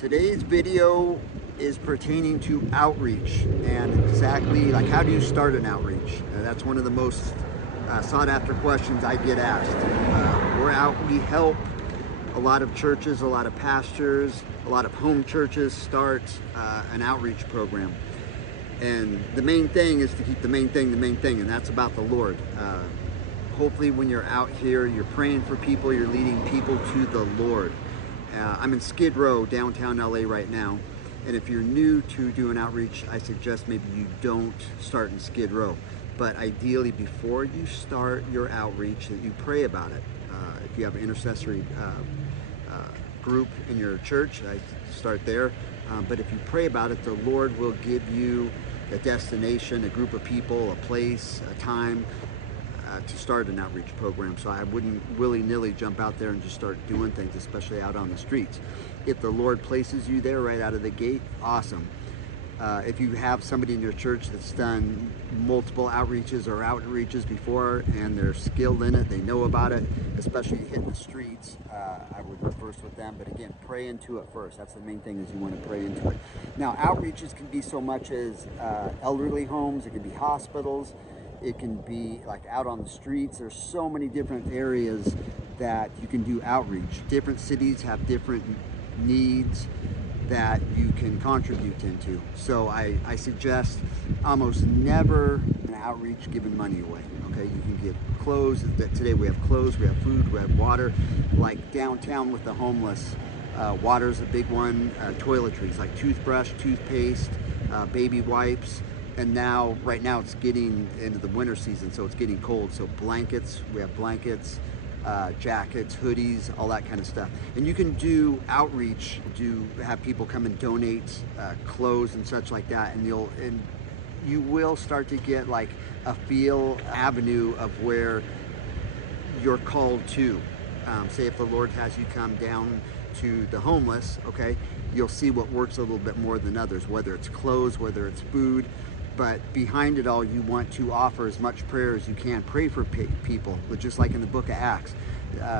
Today's video is pertaining to outreach and exactly like how do you start an outreach? That's one of the most sought after questions I get asked. We help a lot of churches, a lot of pastors, a lot of home churches start an outreach program. And the main thing is to keep the main thing, and that's about the Lord. Hopefully when you're out here, you're praying for people, you're leading people to the Lord. I'm in Skid Row, downtown LA right now. And if you're new to doing outreach, I suggest maybe you don't start in Skid Row. But ideally, before you start your outreach, that you pray about it. If you have an intercessory group in your church, I start there. But if you pray about it, the Lord will give you a destination, a group of people, a place, a time to start an outreach program. So I wouldn't willy-nilly jump out there and just start doing things, especially out on the streets. If the Lord places you there right out of the gate, awesome. If you have somebody in your church that's done multiple outreaches before and they're skilled in it, they know about it, especially hitting the streets, I would reverse with them. But again, pray into it first. That's the main thing, is you want to pray into it. Now, outreaches can be so much as elderly homes, it can be hospitals, it can be like out on the streets. There's so many different areas that you can do outreach. Different cities have different needs that you can contribute into. So I suggest almost never an outreach giving money away. Okay, you can give clothes. Today we have clothes, we have food, we have water. Like downtown with the homeless, water's a big one. Toiletries like toothbrush, toothpaste, baby wipes. And now, right now, it's getting into the winter season, so it's getting cold. So blankets, we have blankets, jackets, hoodies, all that kind of stuff. And you can do outreach, have people come and donate clothes and such like that, and you will start to get like a avenue of where you're called to. Say if the Lord has you come down to the homeless, okay, you'll see what works a little bit more than others, whether it's clothes, whether it's food. But behind it all, you want to offer as much prayer as you can. Pray for people, but just like in the book of Acts.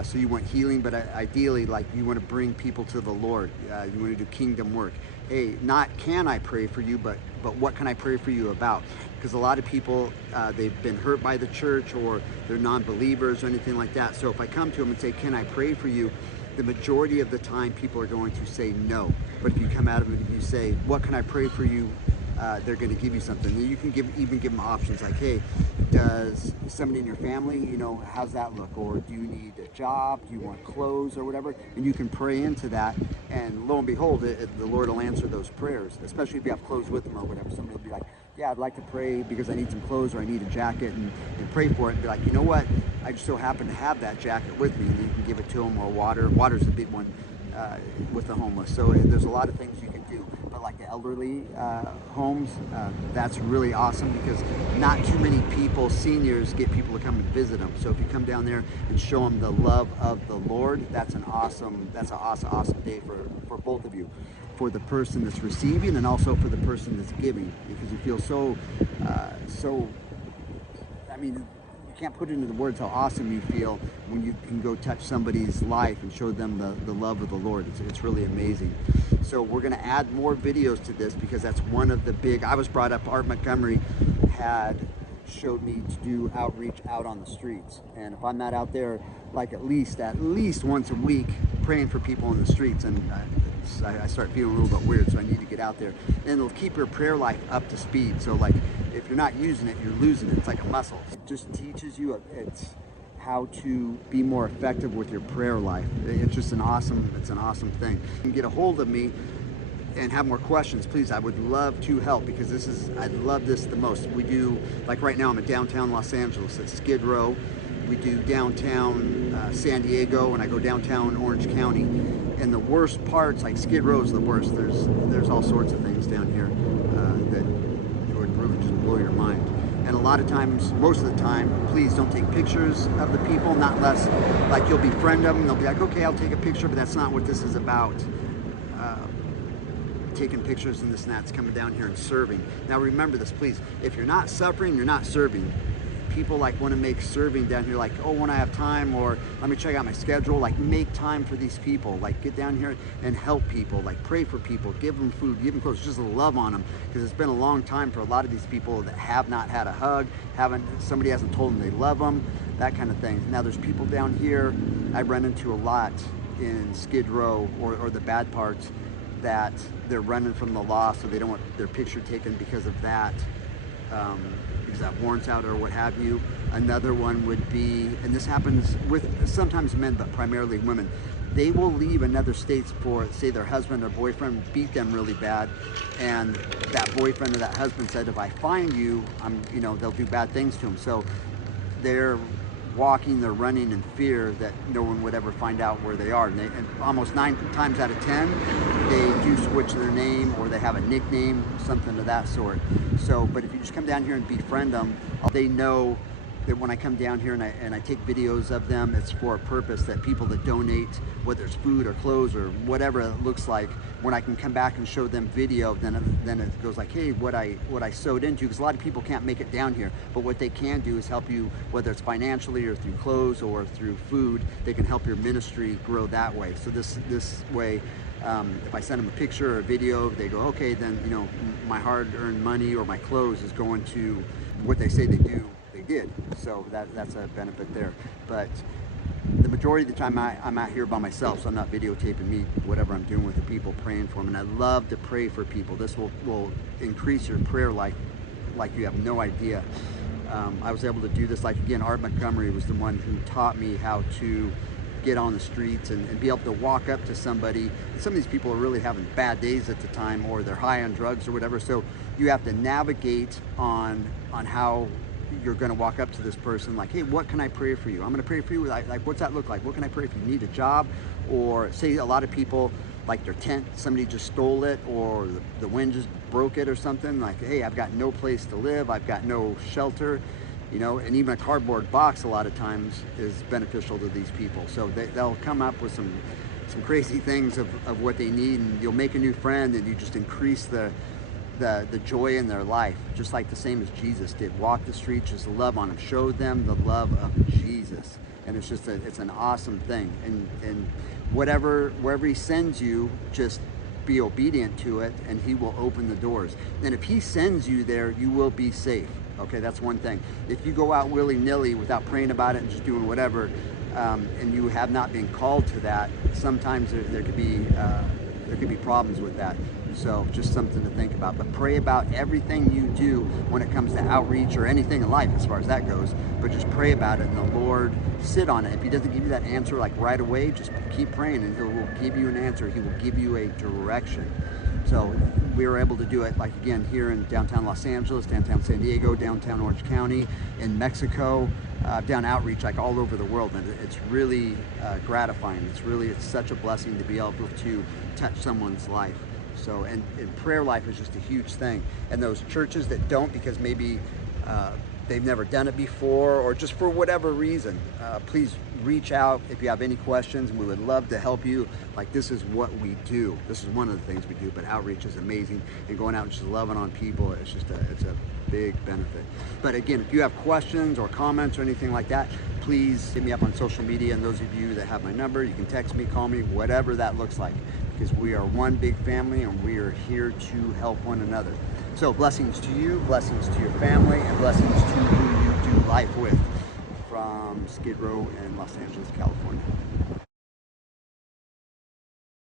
So you want healing, but ideally, like you want to bring people to the Lord. You want to do kingdom work. Hey, not can I pray for you, but what can I pray for you about? Because a lot of people, they've been hurt by the church, or they're non-believers or anything like that. So if I come to them and say, can I pray for you? The majority of the time, people are going to say no. But if you come at them and you say, what can I pray for you? They're going to give you something. You can even give them options like, hey, does somebody in your family, how's that look? Or do you need a job? Do you want clothes or whatever? And you can pray into that. And lo and behold, the Lord will answer those prayers, especially if you have clothes with them or whatever. Somebody will be like, yeah, I'd like to pray because I need some clothes or I need a jacket, and pray for it. And be like, you know what? I just so happen to have that jacket with me. And you can give it to them, or water. Water's a big one with the homeless. So there's a lot of things you can do. But like the elderly homes, that's really awesome because not too many people, seniors, get people to come and visit them. So if you come down there and show them the love of the Lord, that's an awesome day for both of you. For the person that's receiving and also for the person that's giving, because you feel you can't put it into the words how awesome you feel when you can go touch somebody's life and show them the love of the Lord. It's really amazing. So we're going to add more videos to this because that's one of the big, I was brought up, Art Montgomery had showed me to do outreach out on the streets. And if I'm not out there like at least once a week praying for people in the streets, and I start feeling a little bit weird, so I need to get out there. And it'll keep your prayer life up to speed. So like if you're not using it, you're losing it. It's like a muscle. It just teaches you how to be more effective with your prayer life. It's an awesome thing. You can get a hold of me and have more questions, please. I would love to help because I love this the most. We do, like right now I'm at downtown Los Angeles at Skid Row. We do downtown San Diego, and I go downtown Orange County. And the worst parts, like Skid Row is the worst. There's all sorts of things down here that would really just blow your mind. And a lot of times, most of the time, please don't take pictures of the people, not unless like you'll befriend them and they'll be like, okay, I'll take a picture, but that's not what this is about. Taking pictures and this and that's coming down here and serving. Now remember this, please. If you're not suffering, you're not serving. people like want to make serving down here, like, oh, when I have time, or let me check out my schedule. Like, make time for these people. Like, get down here and help people. Like, pray for people, give them food, give them clothes, just love on them, because it's been a long time for a lot of these people that have not had a hug, somebody hasn't told them they love them, that kind of thing. Now there's people down here I run into a lot in Skid Row, or the bad parts, that they're running from the law, so they don't want their picture taken because of that, because that warrant's out or what have you. Another one would be, and this happens with sometimes men, but primarily women, they will leave another state for, say, their husband or boyfriend beat them really bad, and that boyfriend or that husband said, if I find you, they'll do bad things to him. So they're they're running in fear that no one would ever find out where they are. And almost 9 times out of 10, they do switch their name, or they have a nickname, something of that sort. So, but if you just come down here and befriend them, they know that when I come down here and I take videos of them, it's for a purpose, that people that donate, whether it's food or clothes or whatever it looks like, when I can come back and show them video, then it goes like, hey, what I sewed into, because a lot of people can't make it down here, but what they can do is help you, whether it's financially or through clothes or through food, they can help your ministry grow that way. So this way, if I send them a picture or a video, they go, okay, then my hard-earned money or my clothes is going to what they say they did. So that's a benefit there. But the majority of the time I'm out here by myself, so I'm not videotaping me, whatever I'm doing with the people, praying for them. And I love to pray for people. This will increase your prayer life like you have no idea. I was able to do this, like, again, Art Montgomery was the one who taught me how to get on the streets and be able to walk up to somebody. Some of these people are really having bad days at the time, or they're high on drugs or whatever, so you have to navigate on how you're going to walk up to this person, like, hey, what can I pray for you? I'm going to pray for you. Like, what's that look like? What can I pray for you? Need a job? Or say a lot of people, like, their tent, somebody just stole it, or the wind just broke it or something. Like, hey, I've got no place to live. I've got no shelter, and even a cardboard box a lot of times is beneficial to these people. So they'll come up with some crazy things of what they need, and you'll make a new friend, and you just increase the joy in their life, just like the same as Jesus did. Walk the streets, just love on them, show them the love of Jesus. And it's just it's an awesome thing. And wherever he sends you, just be obedient to it, and he will open the doors. And if he sends you there, you will be safe. Okay, that's one thing. If you go out willy-nilly without praying about it and just doing whatever, and you have not been called to that, sometimes there could be problems with that. So just something to think about. But pray about everything you do when it comes to outreach or anything in life, as far as that goes. But just pray about it, and the Lord, sit on it. If he doesn't give you that answer like right away, just keep praying, and he will give you an answer. He will give you a direction. So we were able to do it, like, again, here in downtown Los Angeles, downtown San Diego, downtown Orange County, in Mexico, down outreach, like, all over the world. And it's really gratifying. It's such a blessing to be able to touch someone's life. So, and prayer life is just a huge thing. And those churches that don't, because maybe they've never done it before, or just for whatever reason, please reach out if you have any questions, and we would love to help you. Like, this is what we do. This is one of the things we do, but outreach is amazing, and going out and just loving on people, it's a big benefit. But again, if you have questions or comments or anything like that, please hit me up on social media. And those of you that have my number, you can text me, call me, whatever that looks like, because we are one big family, and we are here to help one another. So blessings to you, blessings to your family, and blessings to who you do life with, from Skid Row in Los Angeles, California.